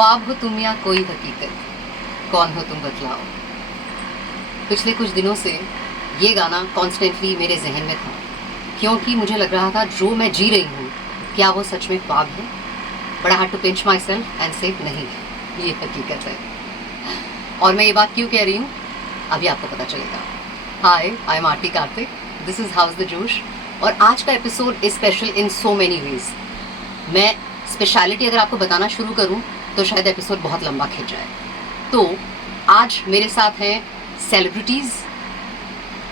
ख्वाब हो तुम या कोई हकीकत, कौन हो तुम बतलाओ। पिछले कुछ दिनों से ये गाना कॉन्स्टेंटली मेरे जहन में था, क्योंकि मुझे लग रहा था जो मैं जी रही हूँ क्या वो सच में ख्वाब है। But I had to pinch my self and से नहीं, ये हकीकत है। और मैं ये बात क्यों कह रही हूँ अभी आपको पता चलेगा। Hi, I am Aarti Kartik, this is how's the josh, और आज का episode is special in so many ways. मैं स्पेशलिटी अगर आपको बताना शुरू करूं तो शायद एपिसोड बहुत लंबा खिंच जाए। तो आज मेरे साथ हैं celebrities.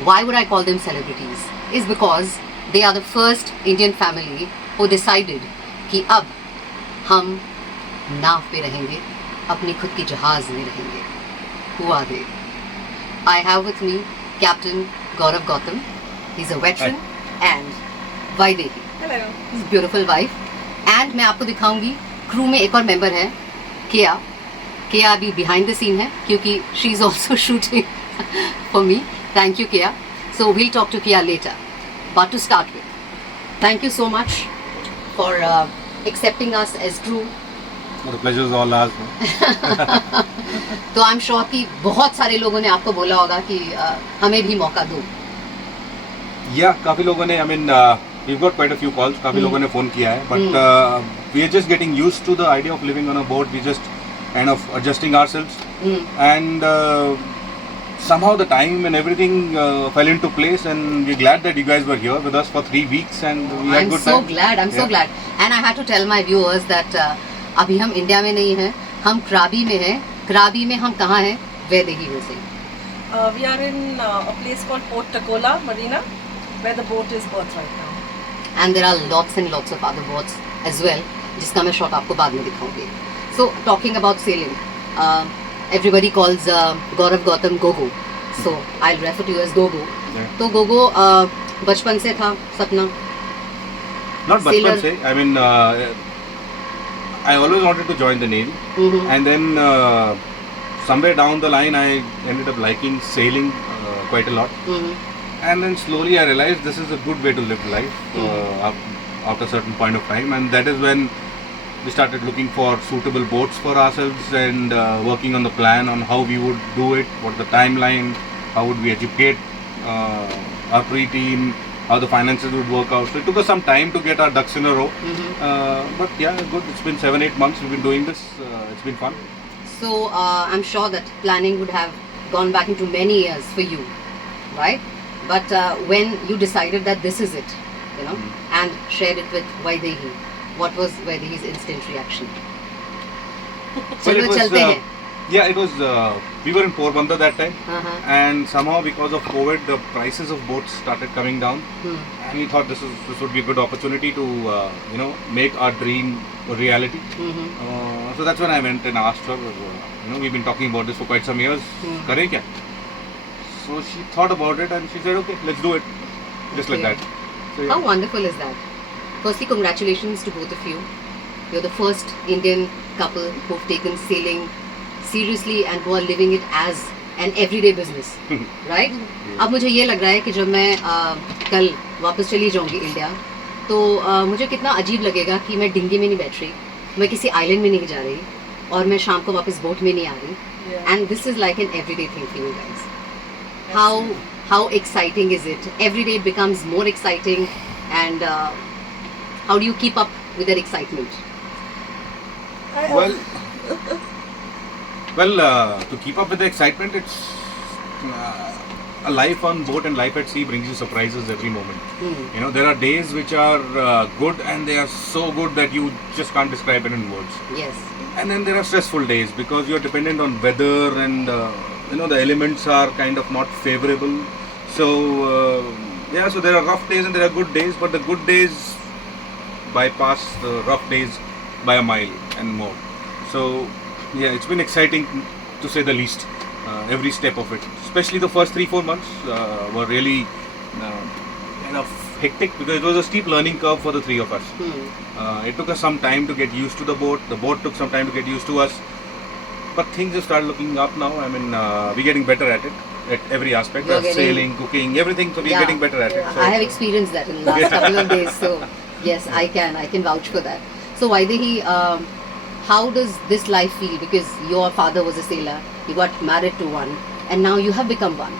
Why would I call them celebrities? Is because they are the first Indian family who decided कि अब हम नाव पे रहेंगे, अपनी खुद की जहाज में रहेंगे। Who are they? I have with me Captain Gaurav Gautam. He's a veteran. And Vaidehi. Hello. His beautiful wife. And मैं आपको दिखाऊंगी क्रू में एक और मेंबर है, केया। केया अभी बिहाइंड द सीन है क्योंकि she is also shooting for me. Thank you Keya. So we'll talk to Keya later, but to start with, thank you so much for accepting us as crew. The pleasure is all ours. तो I am sure कि बहुत सारे लोगों ने आपको बोला होगा कि हमें भी मौका दो। काफी लोगों ने, we've got quite a few calls. काफी लोगों ने फोन किया है, but we are just getting used to the idea of living on a boat. We just kind of adjusting ourselves, and somehow the time and everything fell into place, and we're glad that you guys were here with us for 3 weeks, and we had good time. I'm so glad, and I had to tell my viewers that अभी हम India में नहीं हैं, हम क्राबी में हैं। क्राबी में हम कहाँ हैं? वैदेही में से। We are in a place called Port Tacola Marina, where the boat is berthed right now. And there are lots and lots of other boats as well, जिसका मैं शॉट आपको बाद में दिखाऊंगी। So talking about sailing, everybody calls Gaurav Gautam Gogo, so I'll refer to you as Gogo. Yeah. तो गोगो बचपन से था सपना? Not बचपन से, I always wanted to join the Navy, and then somewhere down the line I ended up liking sailing quite a lot. And then slowly I realized this is a good way to live life after a certain point of time, and that is when we started looking for suitable boats for ourselves and working on the plan on how we would do it, what the timeline, how would we educate our pre-team, how the finances would work out. So it took us some time to get our ducks in a row, but yeah, good. It's been 7-8 months we've been doing this. It's been fun. So I'm sure that planning would have gone back into many years for you, right? But when you decided that this is it, and shared it with Vaidehi, what was Vaidehi's instant reaction? Well, it was, we were in Porbandar that time, and somehow because of COVID, the prices of boats started coming down, and we thought this would be a good opportunity to, make our dream a reality. So that's when I went and asked her, we've been talking about this for quite some years, kare kya? So she thought about it and she said, okay, let's do it, just like that. So, yeah. How wonderful is that? Firstly, congratulations to both of you. You're the first Indian couple who've taken sailing seriously and who are living it as an everyday business, right? अब मुझे ये लग रहा है कि जब मैं कल वापस चली जाऊंगी इंडिया, तो मुझे कितना अजीब लगेगा कि मैं डिंगी में नहीं बैठ रही, मैं किसी आइलैंड में नहीं जा रही, और मैं शाम को वापस बोट में नहीं आ रही, and this is like an everyday thing for you guys. How exciting is it? Every day it becomes more exciting, and how do you keep up with that excitement? Well, to keep up with the excitement, it's a life on boat and life at sea brings you surprises every moment. There are days which are good, and they are so good that you just can't describe it in words. Yes. And then there are stressful days because you're dependent on weather, and the elements are kind of not favorable. So so there are rough days and there are good days, but the good days bypass the rough days by a mile and more. So yeah, it's been exciting to say the least, every step of it. Especially the first 3-4 months were really kind of hectic because it was a steep learning curve for the three of us. It took us some time to get used to the boat took some time to get used to us, but things have started looking up now. We're getting better at it, at every aspect, sailing, cooking, everything, so we're getting better at it. So. I have experienced that in the last couple of days, so yes, I can vouch for that. So Vaidehi, how does this life feel? Because your father was a sailor, you got married to one, and now you have become one.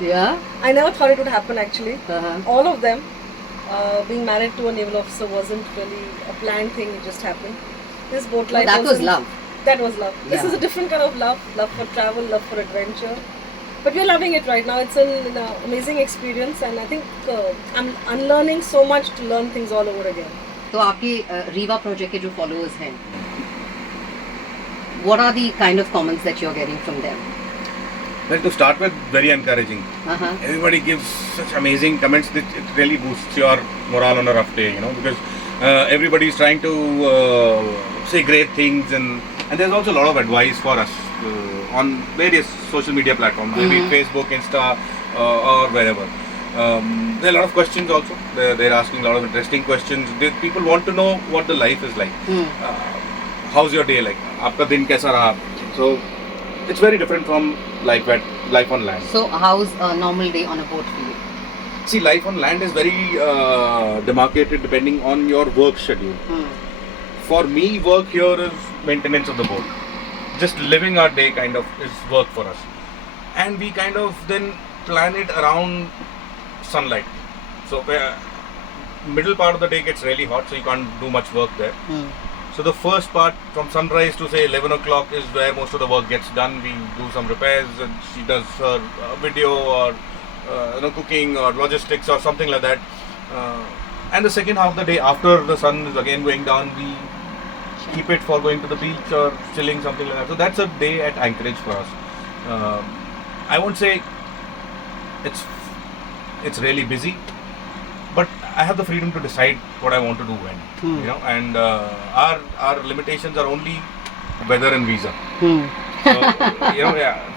Yeah? I never thought it would happen actually. Uh-huh. All of them. Being married to a naval officer wasn't really a planned thing, it just happened. This boat life That was love. That was love. This Yeah. is a different kind of love. Love for travel, love for adventure. But we're loving it right now. It's an amazing experience, and I think I'm unlearning so much to learn things all over again. तो आपके Rewa project के जो followers हैं, what are the kind of comments that you're getting from them? Well, to start with, very encouraging. Uh-huh. Everybody gives such amazing comments that it really boosts your morale on a rough day, you know, because everybody is trying to say great things, and there's also a lot of advice for us on various social media platforms, maybe Facebook, Insta, or wherever. There are a lot of questions also. They're asking a lot of interesting questions. People want to know what the life is like. How's your day like? Aapka din kaisa raha? So it's very different from life on land. So how's a normal day on a boat for you? See, life on land is very demarcated depending on your work schedule. For me, work here is maintenance of the boat. Just living our day kind of is work for us. And we kind of then plan it around sunlight. So middle part of the day gets really hot, so you can't do much work there. So the first part from sunrise to say 11 o'clock is where most of the work gets done. We do some repairs, and she does her video or cooking or logistics or something like that. And the second half of the day, after the sun is again going down, we keep it for going to the beach or chilling, something like that. So that's a day at anchorage for us. I won't say it's really busy, but I have the freedom to decide what I want to do when, you know, and our limitations are only weather and visa.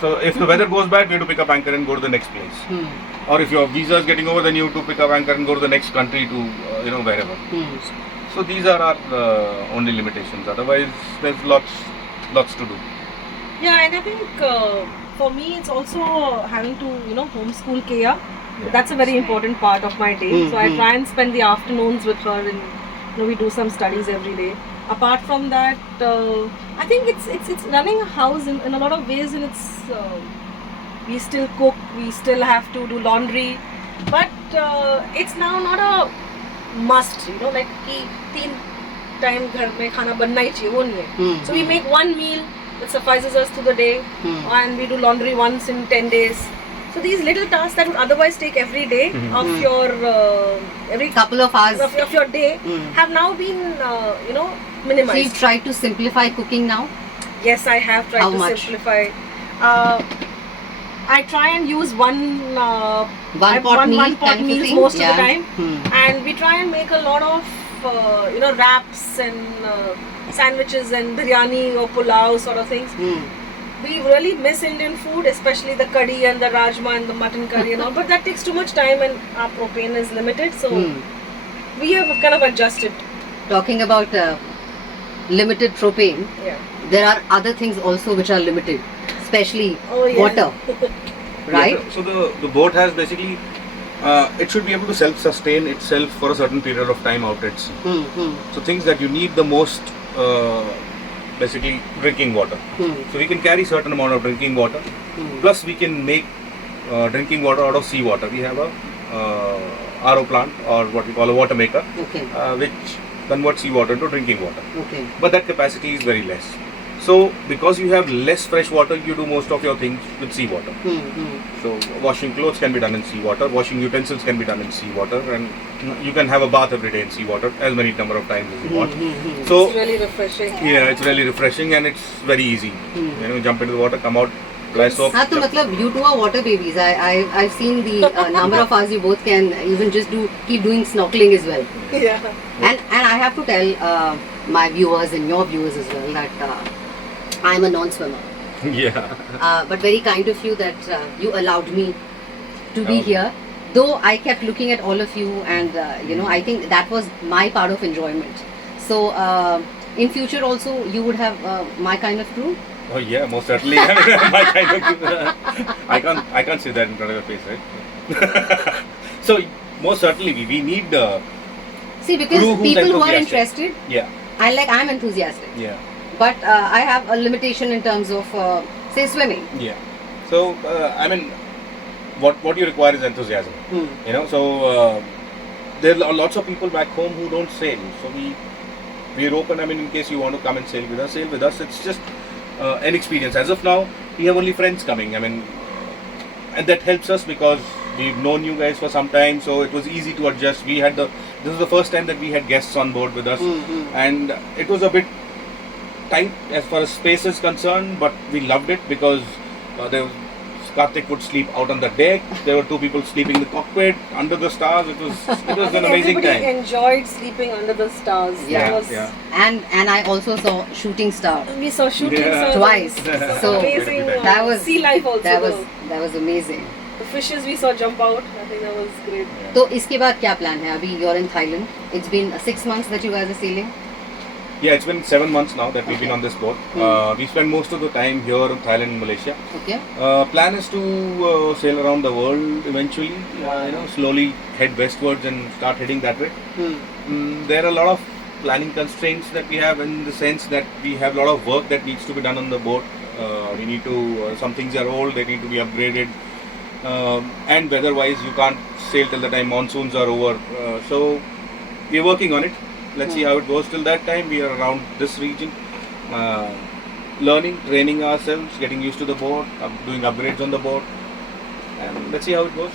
So if the weather goes bad, we have to pick up anchor and go to the next place. Or if your visa is getting over, then you have to pick up anchor and go to the next country to wherever. So these are our only limitations. Otherwise, there's lots to do. Yeah, and I think for me it's also having to homeschool Kea. Yeah. That's a very important part of my day. So I try and spend the afternoons with her, and we do some studies every day. Apart from that, I think it's running a house in a lot of ways, and it's we still cook, we still have to do laundry, but it's now not a must, like कि 3 time घर में खाना बनना ही चाहिए, वो नहीं है. So we make one meal that suffices us through the day, and we do laundry once in 10 days. So these little tasks that would otherwise take every day of your every couple of hours of your day have now been minimized. So you've tried to simplify cooking now? Yes, I have tried How to much? simplify. I try and use one pot meal pot kind of meals thing? most of Yeah. the time, and we try and make a lot of wraps and sandwiches and biryani or pulao sort of things. We really miss Indian food, especially the curry and the rajma and the mutton curry and all, but that takes too much time and our propane is limited, so we have kind of adjusted. Talking about limited propane, Yeah. there are other things also which are limited, especially water, right? Yeah, so the boat has basically, it should be able to self-sustain itself for a certain period of time out at sea. So things that you need the most, basically drinking water. So we can carry certain amount of drinking water, plus we can make drinking water out of sea water. We have a RO plant, or what we call a water maker, which converts sea water into drinking water. But that capacity is very less. So because you have less fresh water, you do most of your things with sea water. So washing clothes can be done in sea water, washing utensils can be done in sea water, and you can have a bath every day in sea water as many number of times as you want. So It's really refreshing. yeah, it's really refreshing and it's very easy. Jump into the water, come out, dry soap. हाँ, तो मतलब you two are water babies. I've seen the number of hours you both can even just keep doing snorkeling as well. Yeah. And I have to tell my viewers and your viewers as well that I'm a non-swimmer. Yeah. But very kind of you that you allowed me to be here. Though I kept looking at all of you, and I think that was my part of enjoyment. So in future also you would have my kind of crew. Oh yeah, most certainly. My kind of, I can't say that in front of your face, right? So most certainly we need See, because crew who's people who are enthusiastic. interested, Yeah. I'm enthusiastic. Yeah. But I have a limitation in terms of, say, swimming. Yeah. So I mean, what you require is enthusiasm. You know. So there are lots of people back home who don't sail. So we're open. I mean, in case you want to come and sail with us, sail with us. It's just an experience. As of now, we have only friends coming. I mean, and that helps us because we've known you guys for some time. So it was easy to adjust. This is the first time that we had guests on board with us, and it was a bit tight as far as space is concerned, but we loved it because Karthik would sleep out on the deck. There were two people sleeping in the cockpit under the stars. It was an amazing everybody time. enjoyed sleeping under the stars. Yeah. It was- Yeah. And I also saw shooting star. We saw shooting Yeah. stars. Twice. So, amazing. that was sea life also. that was amazing. The fishes we saw jump out. I think that was great. तो इसके बाद क्या plan है? अभी you're in Thailand. It's been 6 months that you guys are sailing. Yeah, it's been 7 months now that we've been on this boat. We spend most of the time here in Thailand and Malaysia. Okay. Plan is to sail around the world eventually. Slowly head westwards and start heading that way. There are a lot of planning constraints that we have, in the sense that we have a lot of work that needs to be done on the boat. We need to. Some things are old; they need to be upgraded. And weather-wise, you can't sail till the time monsoons are over. So we're working on it. Let's see how it goes. Till that time, we are around this region, learning, training ourselves, getting used to the boat, doing upgrades on the boat, and let's see how it goes.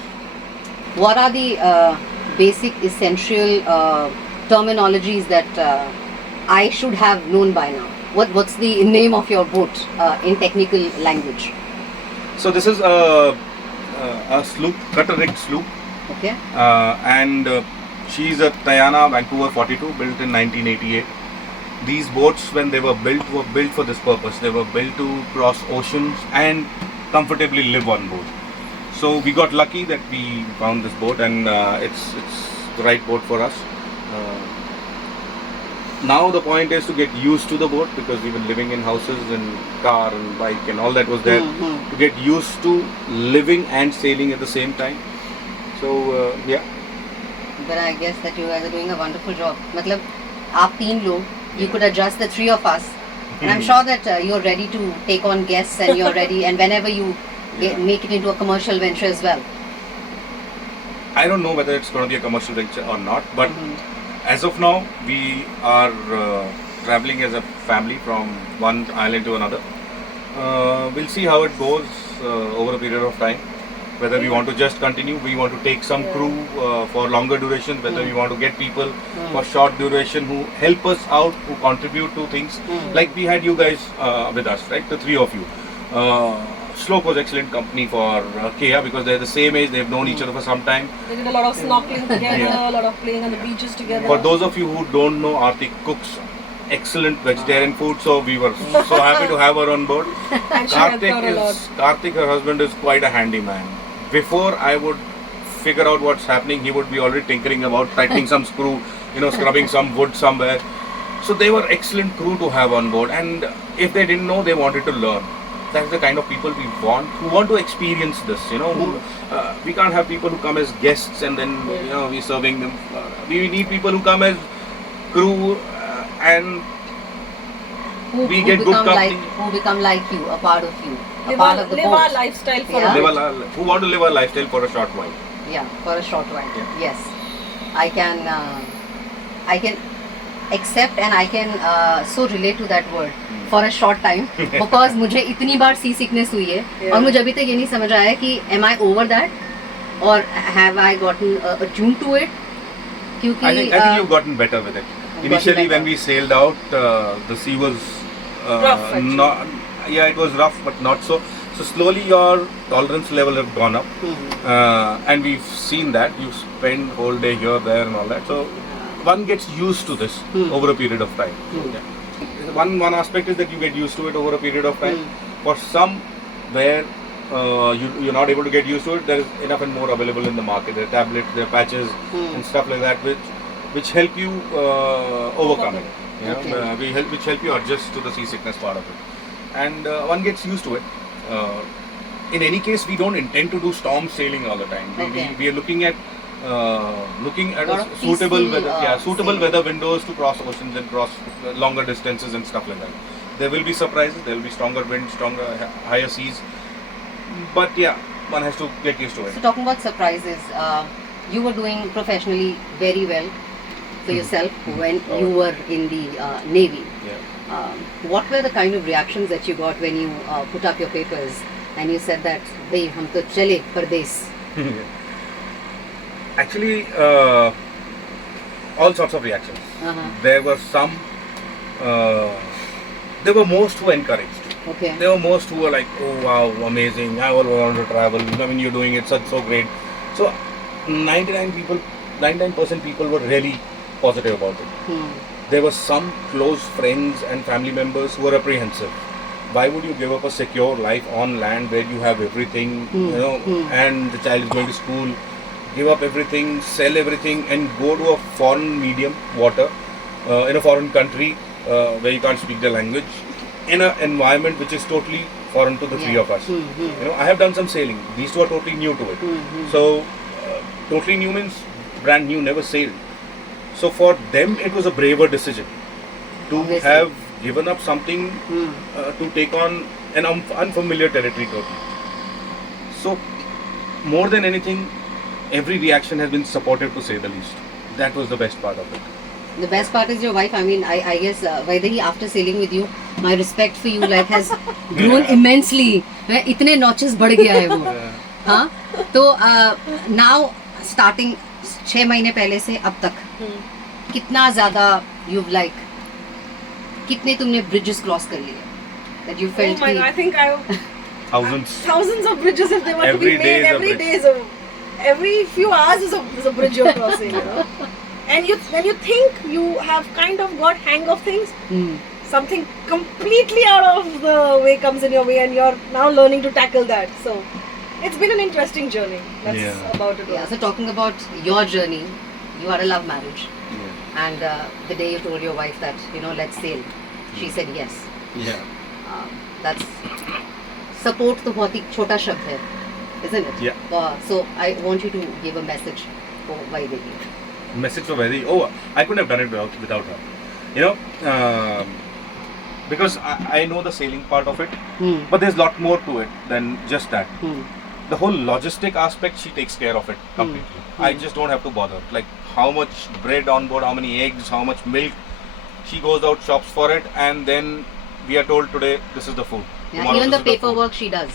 What are the basic essential terminologies that I should have known by now? What's the name of your boat in technical language? So this is a sloop, cutter rigged sloop, Okay. and she's a Tayana Vancouver 42, built in 1988. These boats, when they were built for this purpose. They were built to cross oceans and comfortably live on board. So we got lucky that we found this boat, and it's the right boat for us. Now the point is to get used to the boat, because we've been living in houses and car and bike and all that was there. To get used to living and sailing at the same time. So yeah. But I guess that you guys are doing a wonderful job. मतलब आप तीन लोग, you could adjust the three of us, and I'm sure that you're ready to take on guests, and you're ready, and whenever you make it into a commercial venture as well. I don't know whether it's going to be a commercial venture or not, but as of now, we are traveling as a family from one island to another. We'll see how it goes over a period of time. Whether we want to just continue, we want to take some crew for longer durations, whether we want to get people for short duration who help us out, who contribute to things. Like we had you guys with us, right? The three of you. Slope was excellent company for Kea, because they're the same age, they've known each other for some time. They did a lot of snorkeling together, a lot of playing on the beaches together. For those of you who don't know, Arthi cooks excellent vegetarian food, so we were so happy to have her on board. And she helped out a lot. Karthik, her husband, is quite a handyman. Before I would figure out what's happening, he would be already tinkering about tightening some screw, scrubbing some wood somewhere. So they were excellent crew to have on board, and if they didn't know, they wanted to learn. That's the kind of people we want, who want to experience this. We can't have people who come as guests and then we serving them. We need people who come as crew and we get good company. Who become like you, a part of you, a Live part of the live boat. our lifestyle for Yeah. a bit. Who want to live a lifestyle for a short while. Yeah, for a short while. Yeah. Yes, I can accept, and I can so relate to that word for a short time, because मुझे इतनी बार sea sickness हुई है और मुझे अभी तक ये नहीं समझ आया है कि am I over that or have I gotten attuned to it? क्योंकि I think you've gotten better with it. Initially, when we sailed out, the sea was Rough, actually. not. Yeah, it was rough, but not so. So slowly, your tolerance level have gone up, and we've seen that. You spend whole day here, there, and all that. So one gets used to this over a period of time. Yeah. One aspect is that you get used to it over a period of time. For some, where you're not able to get used to it, there is enough and more available in the market. There are tablets, there are patches, and stuff like that, which help you overcome it. Which help you adjust to the seasickness part of it. And one gets used to it. In any case, we don't intend to do storm sailing all the time. We are looking at looking at Lot a of suitable peaceful, weather, suitable sailing. weather windows to cross oceans and cross longer distances and stuff like that. There will be surprises. There will be stronger winds, higher seas. But yeah, one has to get used to it. So talking about surprises, you were doing professionally very well for yourself when you were in the Navy. Yeah. What were the kind of reactions that you got when you put up your papers and you said that, "Bhai, hum to chale pardes"? Actually, all sorts of reactions. Uh-huh. There were some. There were most who encouraged. Okay. There were most who were like, "Oh wow, amazing! I will want to travel. I mean, you're doing it so great." So, 99% people were really positive about it. There were some close friends and family members who were apprehensive. Why would you give up a secure life on land where you have everything, and the child is going to school? Give up everything, sell everything, and go to a foreign medium, water, in a foreign country where you can't speak the language, in an environment which is totally foreign to the three of us. I have done some sailing. These two are totally new to it. So, totally new means brand new, never sailed. So for them, it was a braver decision to Obviously. have given up something to take on an unfamiliar territory totally. So, more than anything, every reaction has been supportive, to say the least. That was the best part of it. The best part is your wife. I mean, I guess Vaidehi, after sailing with you, my respect for you has grown immensely. इतने notches बढ़ गया है वो. हाँ. तो now starting 6 महीने पहले से अब तक कितना ज़्यादा you've like कितने तुमने bridges cross कर लिए? That you felt Oh my God, I think thousands of bridges if they were to be Every day made is a every bridge. day. So every few hours is a bridge you're crossing. And when you think you have kind of got hang of things, something completely out of the way comes in your way, and you're now learning to tackle that. So it's been an interesting journey. That's about it. Yeah. So talking about your journey, you had a love marriage, and the day you told your wife that let's sail, she said yes. Yeah. That's support तो बहुत ही छोटा शब्द है, isn't it? Yeah. So I want you to give a message for Vaidehi. Message for Vaidehi. Oh, I couldn't have done it without her. Because I know the sailing part of it, but there's a lot more to it than just that. The whole logistic aspect, she takes care of it completely. I just don't have to bother. Like how much bread on board, how many eggs, how much milk. She goes out, shops for it, and then we are told today this is the food. Yeah, Tomorrow even the this is paperwork she does.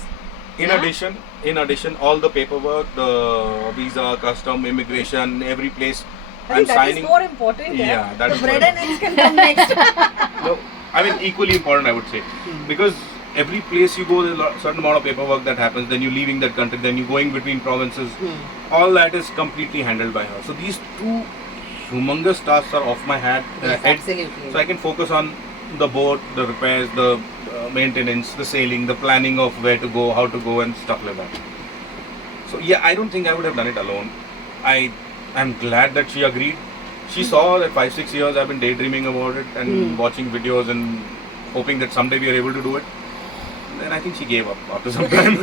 In addition, all the paperwork, the visa, custom, immigration, every place. I think that is more important. Yeah, that the is bread more and eggs can come next. No, I mean equally important, I would say, because every place you go, there's a certain amount of paperwork that happens. Then you're leaving that country, then you're going between provinces. All that is completely handled by her. So these two humongous tasks are off my head. Yes, absolutely. So I can focus on the boat, the repairs, the maintenance, the sailing, the planning of where to go, how to go, and stuff like that. So yeah, I don't think I would have done it alone. I'm glad that she agreed. She saw that 5-6 years I've been daydreaming about it and watching videos and hoping that someday we are able to do it. Then I think she gave up after some time.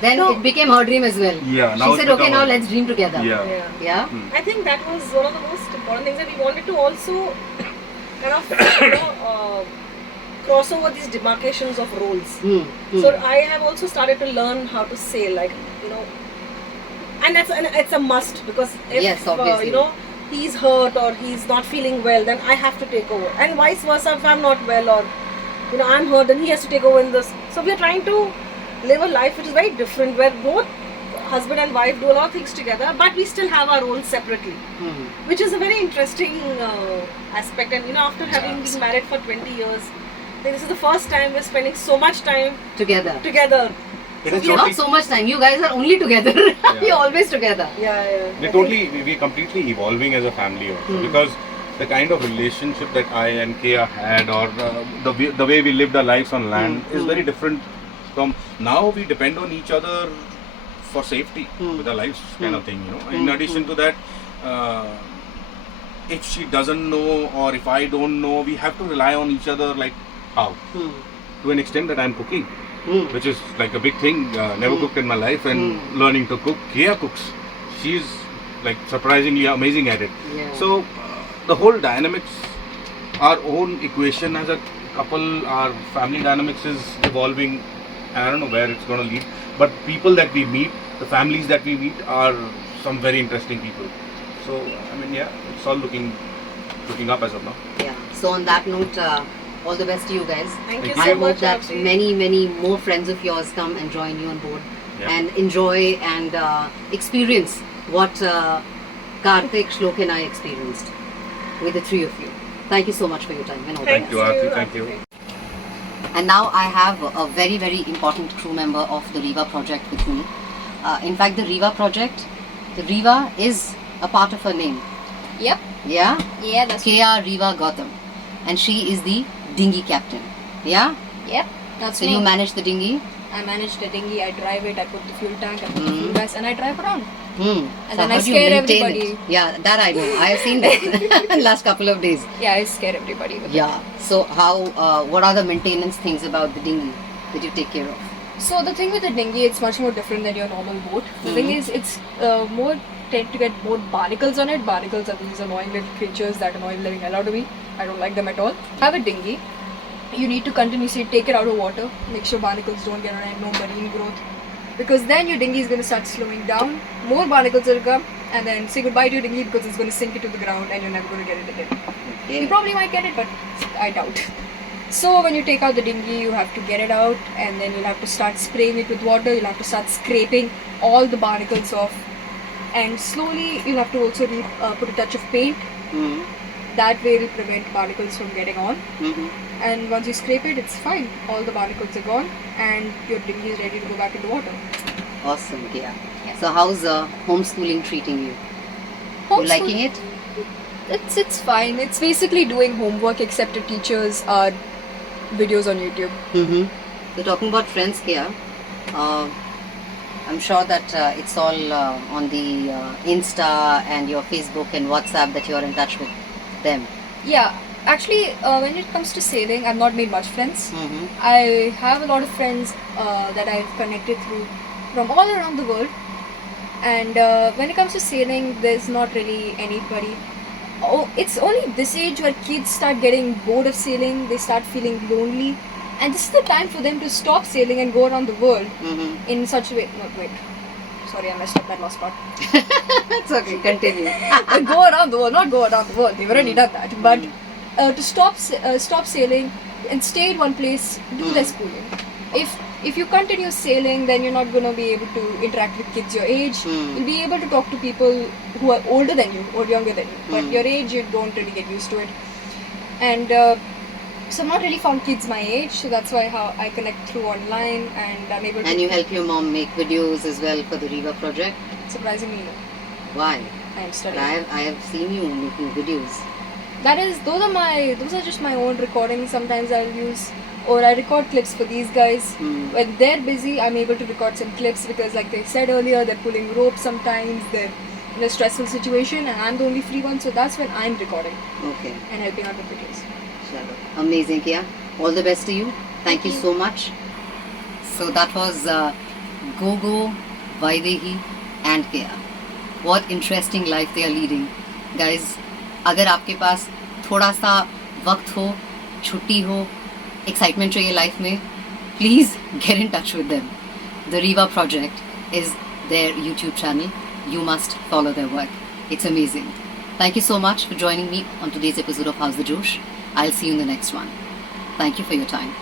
Then it became her dream as well. Yeah. She said, okay, now let's dream together. Yeah. I think that was one of the most important things, that we wanted to also kind of cross over these demarcations of roles. So I have also started to learn how to sail, and it's a must, because if he's hurt or he's not feeling well, then I have to take over, and vice versa. If I'm not well or I'm hurt, then he has to take over in this. So we're trying to live a life which is very different, where both husband and wife do a lot of things together, but we still have our roles separately, which is a very interesting aspect. And after having been married for 20 years, I think this is the first time we're spending so much time together. It is Not so much time. You guys are only together. You're always together. We're completely evolving as a family also, because the kind of relationship that I and Kea had, or the way we lived our lives on land, is very different from now. We depend on each other for safety with our lives, kind of thing. In addition to that, if she doesn't know or if I don't know, we have to rely on each other. Like how? To an extent that I'm cooking, which is like a big thing. Never cooked in my life, and learning to cook. Kea cooks. She's like surprisingly amazing at it. Yeah. So the whole dynamics, our own equation as a couple, our family dynamics is evolving. And I don't know where it's going to lead, but people that we meet, the families that we meet are some very interesting people. So I mean, yeah, it's all looking up as of now. Yeah. So on that note, all the best to you guys. Thank you Thank so I much. hope that Arthi. many more friends of yours come and join you on board Yeah. and enjoy and experience what Karthik, Shlok and I experienced with the three of you. Thank you so much for your time and all the Thank best. you, Arthi. Thank you. And now I have a very important crew member of the Riva project with me. In fact, the Riva project, the Riva is a part of her name. Yep. Yeah? Yeah, that's Kea Riva Gautam. And she is the dinghy captain. Yeah? Yep. That's So me. you manage the dinghy? I manage the dinghy, I drive it, I put the fuel tank, I put the fuel gas, and I drive around. And then I scare everybody. Yeah, that I know. I have seen that last couple of days. Yeah, I scare everybody with Yeah. So how? What are the maintenance things about the dinghy that you take care of? it. So the thing with the dinghy, it's much more different than your normal boat. The thing is, it's more tend to get more barnacles on it. Barnacles are these annoying little creatures that annoy the living hell out of me. I don't like them at all. Have a dinghy. You need to continuously take it out of water. Make sure barnacles don't get on it, no marine growth. Because then your dinghy is going to start slowing down. More barnacles will come, and then say goodbye to your dinghy because it's going to sink it to the ground and you're never going to get it again. You probably might get it, but I doubt. So when you take out the dinghy, you have to get it out, and then you'll have to start spraying it with water. You'll have to start scraping all the barnacles off, and slowly you'll have to also put a touch of paint. That way it'll prevent barnacles from getting on. And once you scrape it, it's fine. All the barnacles are gone, and your dinghy is ready to go back in the water. Awesome, Kea. So how's homeschooling treating you? You liking it? It's fine. It's basically doing homework, except it teaches videos on YouTube. So talking about friends, Kea, I'm sure that it's all on the Insta and your Facebook and WhatsApp that you're in touch with them. Yeah, actually, when it comes to sailing, I've not made much friends. I have a lot of friends that I've connected through from all around the world. And when it comes to sailing, there's not really anybody. Oh, it's only this age where kids start getting bored of sailing, they start feeling lonely. And this is the time for them to stop sailing and go around the world in such a way. No, wait. Sorry, I messed up that last part. It's okay, continue. Go around the world, not go around the world. We've already done that. But to stop sailing and stay in one place, do their schooling. If you continue sailing, then you're not going to be able to interact with kids your age. You'll be able to talk to people who are older than you or younger than you. But your age, you don't really get used to it. And so I've not really found kids my age. So that's why how I connect through online, and I'm able to... And you help your mom make videos as well for the Riva project? Surprisingly, no. Why? I'm studying. I have seen you making videos. Those are just my own recordings. Sometimes I'll use, or I record clips for these guys. When they're busy, I'm able to record some clips because, like they said earlier, they're pulling rope sometimes, they're in a stressful situation, and I'm the only free one, so that's when I'm recording Okay. and helping out with videos. Chalo. Amazing, Kea. All the best to you. Thank you so much. So that was Gogo, Vaidehi and Kea. What interesting life they are leading. Guys, अगर आपके पास थोड़ा सा वक्त हो, छुट्टी हो, excitement चाहिए life में, please get in touch with them. The Riva Project is their YouTube channel. You must follow their work. It's amazing. Thank you so much for joining me on today's episode of How's the Josh. I'll see you in the next one. Thank you for your time.